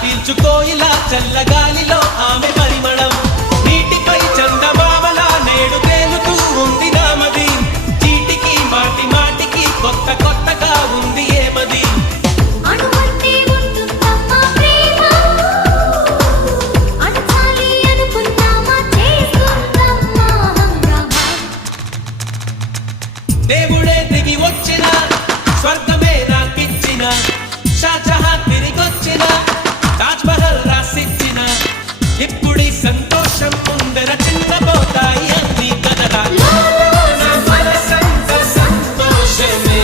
తీర్చుకోయిలా చల్లగాలిలో ఆమె పరిమళం నీటిపై చందమామలా నేడు తేలుతూ ఉంది నామది చీటికి మాటి మాటికి కొత్త కొత్తగా ఉంది ఏమది దేవుడే దిగి వచ్చిన స్వర్గమే నాకిచ్చిన షాజహాన్ తిరిగొచ్చిన తాజ్ మహల్ రాసిచ్చిన ఇప్పుడి సంతోషం ముందర చిన్నపోతాయి అన్ని కదలా సంతోషమే